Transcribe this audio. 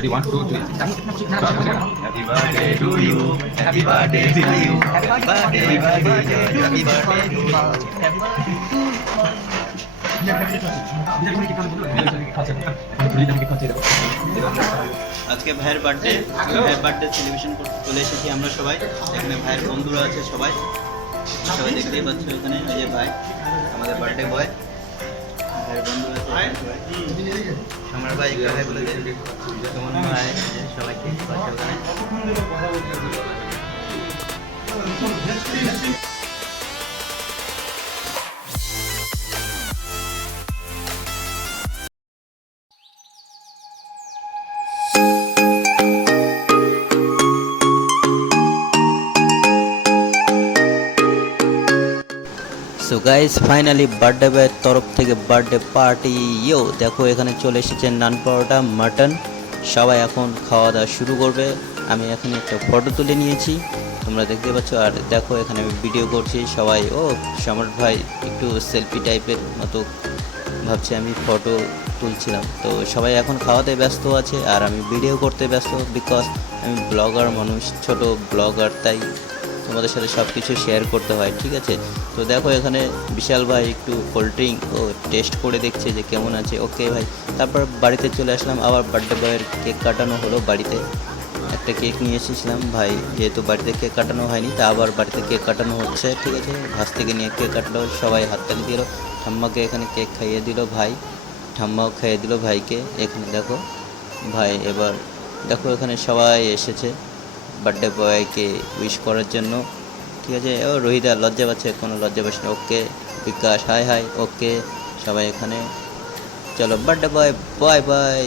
Ready, 1, 2, 3. Happy birthday to you. Happy birthday to you. Happy birthday, happy birthday, happy birthday to you. আজকে ভাইয়ের birthday celebration করতে চলে এসেছি আমরা সবাই। এখানে ভাইয়ের বন্ধুরা আছে সবাই সবাই দেখতেই পাচ্ছ। এখানে এই যে ভাই আমাদের বার্থডে বয়, ভাইয়ের বন্ধু আছে সবাই। আমার ভাই ভাই বলে দেন কেমন ভাই, সবাইকে ওখানে। সো গাইস ফাইনালি বার্থডে বয়ের তরফ থেকে বার্থডে পার্টি দেখো এখানে চলে এসেছে নান পরোটা মাটন। সবাই এখন খাওয়া দাওয়া শুরু করবে। আমি এখানে একটা ফটো তুলে নিয়েছি, তোমরা দেখতে পাচ্ছ। আর দেখো এখানে আমি ভিডিও করছি, সবাই সম্রাট ভাই একটু সেলফি টাইপের মতো ভাবছে আমি ফটো তুলছিলাম। তো সবাই এখন খাওয়াতে ব্যস্ত আছে আর আমি ভিডিও করতে ব্যস্ত, বিকজ আমি ব্লগার মানুষ, ছোট ব্লগার, তাই তোমাদের সাথে সব কিছু শেয়ার করতে হয়, ঠিক আছে। তো দেখো এখানে বিশাল ভাই একটু কোল্ড ড্রিঙ্ক টেস্ট করে দেখছে যে কেমন আছে। ওকে ভাই, তারপর বাড়িতে চলে আসলাম। আবার বার্থডে বয়ের কেক কাটানো হলো। বাড়িতে একটা কেক নিয়ে এসেছিলাম ভাই, যেহেতু বাড়িতে কেক কাটানো হয়নি তা আবার বাড়িতে কেক কাটানো হচ্ছে, ঠিক আছে। ভাস থেকে নিয়ে কেক কাটলো, সবাই হাততালি দিল। ঠাম্মাকে এখানে কেক খাইয়ে দিল ভাই, ঠাম্মাও খাইয়ে দিল ভাইকে। এখানে দেখো ভাই, এবার দেখো এখানে সবাই এসেছে বার্থডে বয়কে উইশ করার জন্য, ঠিক আছে। রোহিদা লজ্জা পাচ্ছে, কোনো লজ্জা পাচ্ছে না। ওকে বিকাশ হাই হাই, ওকে সবাই এখানে। চলো বার্থডে বয় বাই বাই।